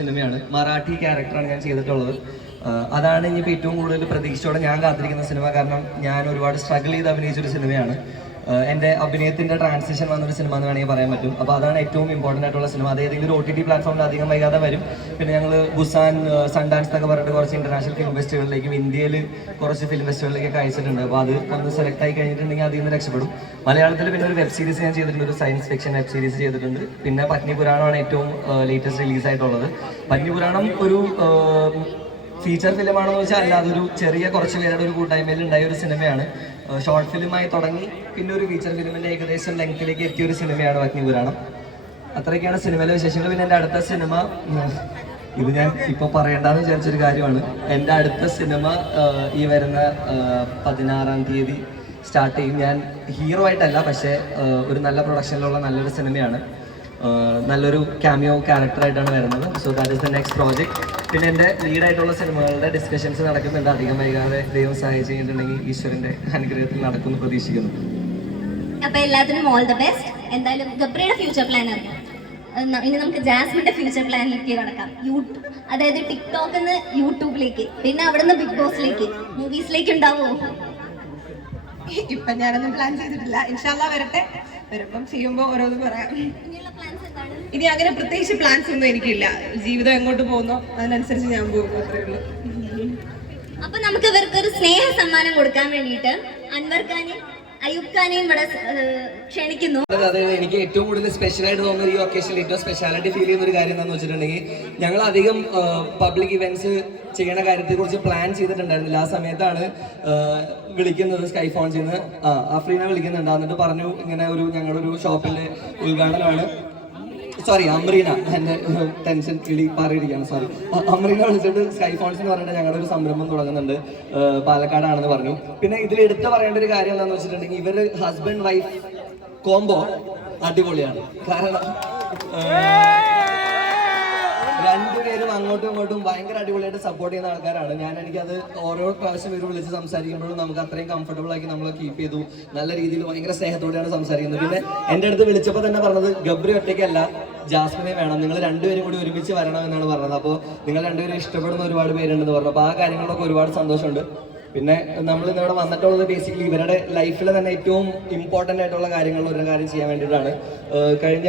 സിനിമയാണ്. മറാഠി ക്യാരക്ടറാണ് ഞാൻ ചെയ്തിട്ടുള്ളത്. അതാണ് ഇനിയിപ്പോൾ ഏറ്റവും കൂടുതൽ പ്രതീക്ഷയോടെ ഞാൻ കാത്തിരിക്കുന്ന സിനിമ. കാരണം ഞാൻ ഒരുപാട് സ്ട്രഗിൾ ചെയ്ത് അഭിനയിച്ചൊരു സിനിമയാണ്. എന്റെ അഭിനയത്തിന്റെ ട്രാൻസിഷൻ വന്നൊരു സിനിമ എന്ന് വേണമെങ്കിൽ പറയാൻ പറ്റും. അപ്പോൾ അതാണ് ഏറ്റവും ഇമ്പോർട്ടന്റ് ആയിട്ടുള്ള സിനിമ അത് ഏതെങ്കിലും ഒ ടി ടി പ്ലാറ്റ്ഫോമിൽ അധികം വൈകാതെ വരും. പിന്നെ ഞങ്ങൾ ബുസാൻ സൺഡാൻസ് എന്നൊക്കെ പറഞ്ഞിട്ട് കുറച്ച് ഇന്റർനാഷണൽ ഫിലിം ഫെസ്റ്റിവലിലേക്കും ഇന്ത്യയിൽ കുറച്ച് ഫിലിം ഫെസ്റ്റിവലിലേക്കൊക്കെ അയച്ചിട്ടുണ്ട്. അപ്പോൾ അത് ഒന്ന് സെലക്ട് ആയി കഴിഞ്ഞിട്ടുണ്ടെങ്കിൽ അതിൽ നിന്ന് രക്ഷപ്പെടും. മലയാളത്തിൽ പിന്നെ ഒരു വെബ് സീരീസ് ഞാൻ ചെയ്തിട്ടുണ്ട്. ഒരു സയൻസ് ഫിക്ഷൻ വെബ് സീരീസ് ചെയ്തിട്ടുണ്ട്. പിന്നെ പത്നി പുരാണമാണ് ഏറ്റവും ലേറ്റസ്റ്റ് റിലീസ് ആയിട്ടുള്ളത്. പത്നി പുരാണം ഒരു ഫീച്ചർ ഫിലിമാണെന്ന് വെച്ചാൽ അല്ല അതൊരു ചെറിയ കുറച്ച് പേരുടെ ഒരു കൂട്ടായ്മയിൽ ഉണ്ടായ ഒരു സിനിമയാണ് ഷോർട്ട് ഫിലിമായി തുടങ്ങി. പിന്നെ ഒരു ഫീച്ചർ ഫിലിമിന്റെ ഏകദേശം ലെങ്ത്തിലേക്ക് എത്തിയ ഒരു സിനിമയാണ് അഗ്നി പുരാണം. അത്രയൊക്കെയാണ് സിനിമയിലെ വിശേഷങ്ങൾ. പിന്നെ എന്റെ അടുത്ത സിനിമ ഇത് ഞാൻ ഇപ്പോൾ പറയേണ്ടെന്ന് വിചാരിച്ചൊരു കാര്യമാണ്. എന്റെ അടുത്ത സിനിമ ഈ വരുന്ന പതിനാറാം തീയതി സ്റ്റാർട്ട് ചെയ്യും. ഞാൻ ഹീറോ ആയിട്ടല്ല പക്ഷേ ഒരു നല്ല പ്രൊഡക്ഷനിലുള്ള നല്ലൊരു സിനിമയാണ് നല്ലൊരു ക്യാമിയോ ക്യാരക്ടറായിട്ടാണ് വരുന്നത്. So that is the next project പിന്നെ എന്റെ ലീഡായിട്ടുള്ള സിനിമകളുടെ ഡിസ്കഷൻസ് നടക്കുന്നുണ്ട്. അധികം വൈകാതെ ദൈവം സഹായം ചെയ്യുന്നുണ്ടെങ്കിൽ ഈശ്വരന്റെ അനുഗ്രഹത്തിൽ നടക്കുമെന്ന് പ്രതീക്ഷിക്കുന്നു. അപ്പൊ എല്ലാത്തിനും ഓൾ ദ ബെസ്റ്റ് എന്തായാലും ഗബ്രിയുടെ ഫ്യൂച്ചർ പ്ലാൻ അറിയാം? ഇനി നമുക്ക് ജാസ്മിന്റെ ഫ്യൂച്ചർ പ്ലാനിലേക്ക് കടക്കാം. യൂട്യൂബ് അതായത് ടിക്ടോക്ക് നിന്ന് യൂട്യൂബിലേക്ക് പിന്നെ അവിടെ നിന്ന് ബിഗ് ബോസിലേക്ക് മൂവീസിലേക്ക് ഉണ്ടാവോ ഇപ്പൊ ഞാനൊന്നും പ്ലാൻ ചെയ്തിട്ടില്ല. ഇൻഷാല്ല വരട്ടെ. വരുമ്പം ചെയ്യുമ്പോ ഓരോന്ന് പറയാം. ഇനി അങ്ങനെ പ്രത്യേകിച്ച് പ്ലാൻസ് ഒന്നും എനിക്കില്ല. ജീവിതം എങ്ങോട്ട് പോകുന്നോ അതിനനുസരിച്ച് ഞാൻ പോകും അത്രേ ഉള്ളൂ. അപ്പൊ നമുക്ക് ഇവർക്ക് ഒരു സ്നേഹ സമ്മാനം കൊടുക്കാൻ വേണ്ടിയിട്ട് അൻവർ ഖാനെയും ഖാനെയും ഇവിടെ ക്ഷണിക്കുന്നു. എനിക്ക് ഏറ്റവും കൂടുതൽ സ്പെഷ്യൽ ആയിട്ട് തോന്നുന്ന ഈ ഒക്കേഷനിൽ ഏറ്റവും സ്പെഷ്യാലിറ്റി ഫീൽ ചെയ്യുന്ന ഒരു കാര്യം എന്താണെന്ന് വെച്ചിട്ടുണ്ടെങ്കിൽ ഞങ്ങൾ അധികം പബ്ലിക് ഇവന്റ്സ് ചെയ്യണ കാര്യത്തെ കുറിച്ച് പ്ലാൻ ചെയ്തിട്ടുണ്ടായിരുന്നില്ല. ആ സമയത്താണ് വിളിക്കുന്നത് സ്കൈ ഫോൺ ചെയ്യുന്നത്. ആ അഫ്രീനെ വിളിക്കുന്നുണ്ട്. എന്നിട്ട് പറഞ്ഞു ഇങ്ങനെ ഒരു ഞങ്ങളുടെ ഒരു ഷോപ്പിന്റെ ഉദ്ഘാടനമാണ്. സോറി അമ്രീന. എന്റെ ടെൻഷൻ കിളി പാറിയിരിക്കുകയാണ്. സോറി അമ്രീന വിളിച്ചിട്ട് സ്കൈ ഫോൺസ് എന്ന് പറഞ്ഞിട്ട് ഞങ്ങളുടെ ഒരു സംരംഭം തുടങ്ങുന്നുണ്ട്. പാലക്കാടാണെന്ന് പറഞ്ഞു. പിന്നെ ഇതിൽ എടുത്തു പറയേണ്ട ഒരു കാര്യം എന്താണെന്ന് വെച്ചിട്ടുണ്ടെങ്കിൽ ഇവർ ഹസ്ബൻഡ് വൈഫ് കോംബോ അടിപൊളിയാണ്. കാരണം രണ്ടുപേരും അങ്ങോട്ടും ഇങ്ങോട്ടും ഭയങ്കര അടിപൊളിയായിട്ട് സപ്പോർട്ട് ചെയ്യുന്ന ആൾക്കാരാണ്. ഞാൻ എനിക്കത് ഓരോ പ്രാവശ്യം ഇവർ വിളിച്ച് സംസാരിക്കുമ്പോഴും നമുക്ക് അത്രയും കംഫർട്ടബിൾ ആക്കി നമ്മൾ കീപ്പ് ചെയ്തു. നല്ല രീതിയിൽ ഭയങ്കര സ്നേഹത്തോടെയാണ് സംസാരിക്കുന്നത്. പിന്നെ എന്റെ അടുത്ത് വിളിച്ചപ്പോൾ തന്നെ പറഞ്ഞത് ഗബ്രി ഒറ്റയ്ക്കല്ല ജാസ്മിനെ വേണം. നിങ്ങൾ രണ്ടുപേരും കൂടി ഒരുമിച്ച് വരണം എന്നാണ് പറഞ്ഞത്. അപ്പോൾ നിങ്ങൾ രണ്ടുപേരും ഇഷ്ടപ്പെടുന്ന ഒരുപാട് പേരുണ്ടെന്ന് പറഞ്ഞു. അപ്പോൾ ആ കാര്യങ്ങളിലൊക്കെ ഒരുപാട് സന്തോഷമുണ്ട്. പിന്നെ നമ്മൾ ഇന്നിവിടെ വന്നിട്ടുള്ളത് ബേസിക്കലി ഇവരുടെ ലൈഫിൽ തന്നെ ഏറ്റവും ഇമ്പോർട്ടന്റ് ആയിട്ടുള്ള കാര്യങ്ങളിൽ ഒരു കാര്യം ചെയ്യാൻ വേണ്ടിയിട്ടാണ്. കഴിഞ്ഞ